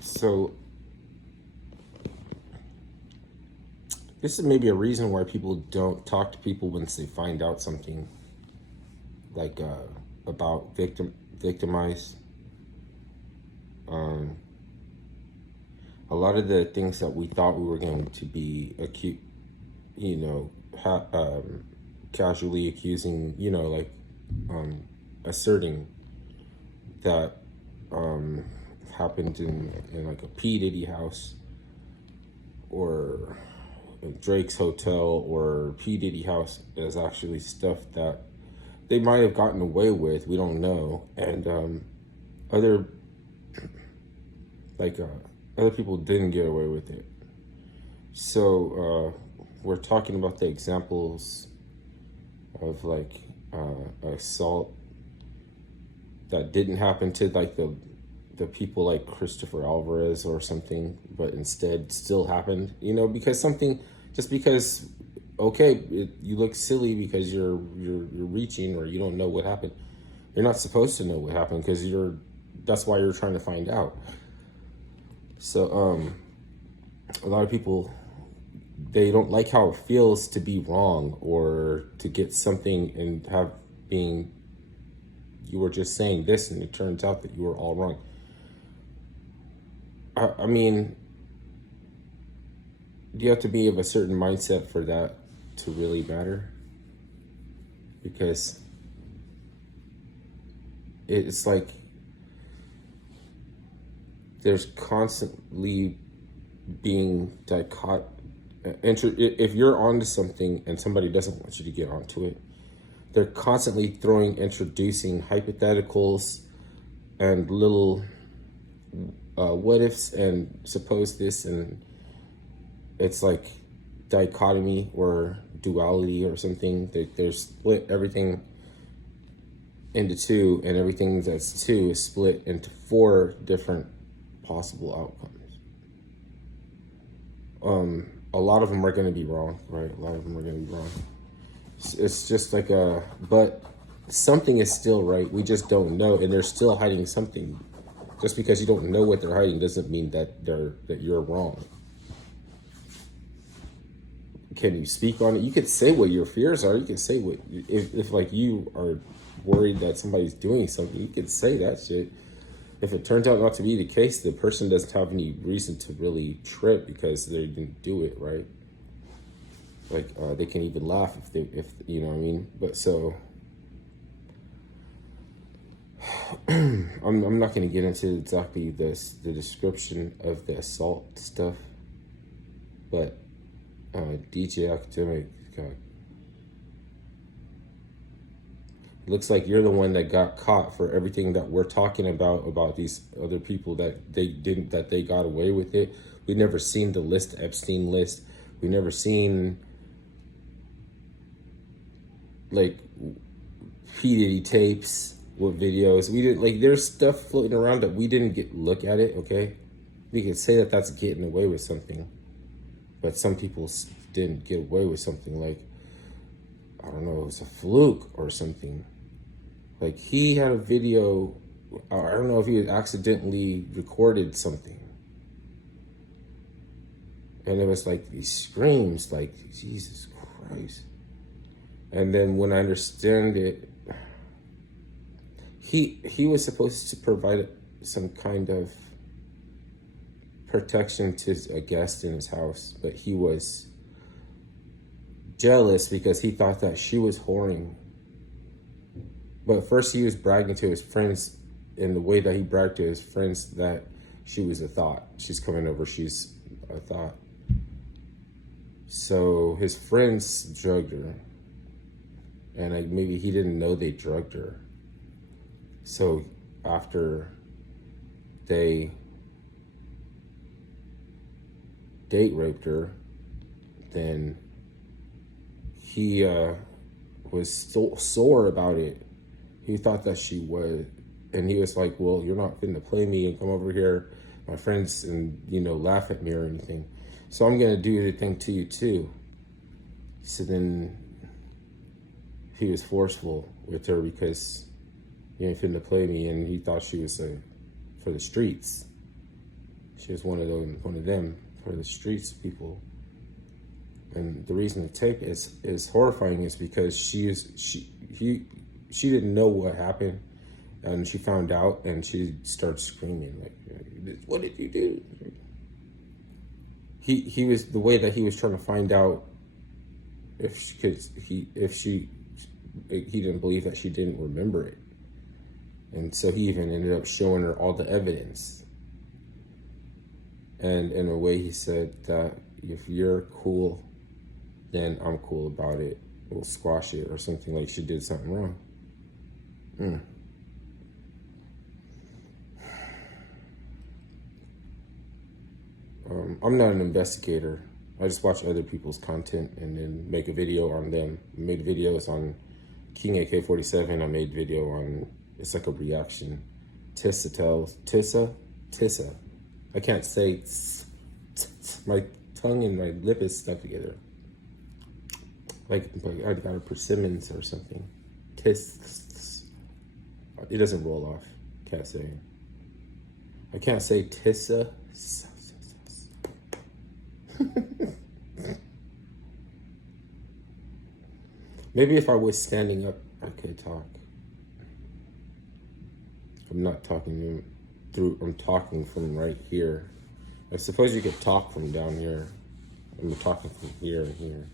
So this is maybe a reason why people don't talk to people once they find out something like about victimized. Um, a lot of the things that we thought we were going to be acute, you know, casually accusing, um, asserting that um, happened in like a P Diddy house or Drake's hotel or P Diddy house is actually stuff that they might have gotten away with. We don't know, and other like other people didn't get away with it. So we're talking about the examples of like assault that didn't happen to like the people like Christopher Alvarez or something, but instead still happened. Because something just because okay, you look silly because you're reaching or you don't know what happened. You're not supposed to know what happened because that's why you're trying to find out. So a lot of people, they don't like how it feels to be wrong or to get something and have being you were just saying this and it turns out that you were all wrong. I mean, you have to be of a certain mindset for that to really matter, because it's like there's constantly being if you're onto something and somebody doesn't want you to get onto it, they're constantly introducing hypotheticals and little what ifs and suppose this, and it's like dichotomy or duality or something. There's split everything into two, and everything that's two is split into four different possible outcomes. A lot of them are going to be wrong, right? A lot of them are going to be wrong. It's just like but something is still right. We just don't know, and they're still hiding something. Just because you don't know what they're hiding doesn't mean that you're wrong. Can you speak on it? You could say what your fears are. You could say what if like you are worried that somebody's doing something. You could say that shit. If it turns out not to be the case, the person doesn't have any reason to really trip because they didn't do it, right? Like they can even laugh if you know what I mean. But so I'm not going to get into exactly the description of the assault stuff, but DJ Academic, God, looks like you're the one that got caught for everything that we're talking about these other people that they got away with it. We never seen the list, Epstein list. We never seen like P Diddy tapes with videos. We didn't like. There's stuff floating around that we didn't look at it. Okay, we could say that that's getting away with something, but some people didn't get away with something. Like, I don't know, it was a fluke or something. Like he had a video. I don't know if he accidentally recorded something, and it was like these screams, like Jesus Christ. And then when I understand it, he was supposed to provide some kind of protection to a guest in his house, but he was jealous because he thought that she was whoring. But first he was bragging to his friends in the way that he bragged to his friends that she was a thought. She's coming over, she's a thought. So his friends drugged her. And like maybe he didn't know they drugged her. So after they date raped her, then he was so sore about it. He thought that she was, and he was like, well, you're not finna play me and come over here, my friends, and laugh at me or anything. So I'm gonna do the thing to you too. So then he was forceful with her because he ain't finna play me, and he thought she was for the streets. She was one of them for the streets people. And the reason the tape is horrifying is because she didn't know what happened, and she found out, and she started screaming like, "What did you do?" He was the way that he was trying to find out if she could he didn't believe that she didn't remember it, and so he even ended up showing her all the evidence. And in a way, he said that if you're cool, then I'm cool about it. We'll squash it or something, like she did something wrong. I'm not an investigator. I just watch other people's content and then make a video on them. I made videos on King AK-47. I made video on, it's like a reaction. Tissa. I can't say, my tongue and my lip is stuck together. Like I got a persimmons or something. Tiss. It doesn't roll off. Can't say. I can't say Tissa. Maybe if I was standing up, I could talk. I'm not talking through, I'm talking from right here. I suppose you could talk from down here. I'm talking from here and here.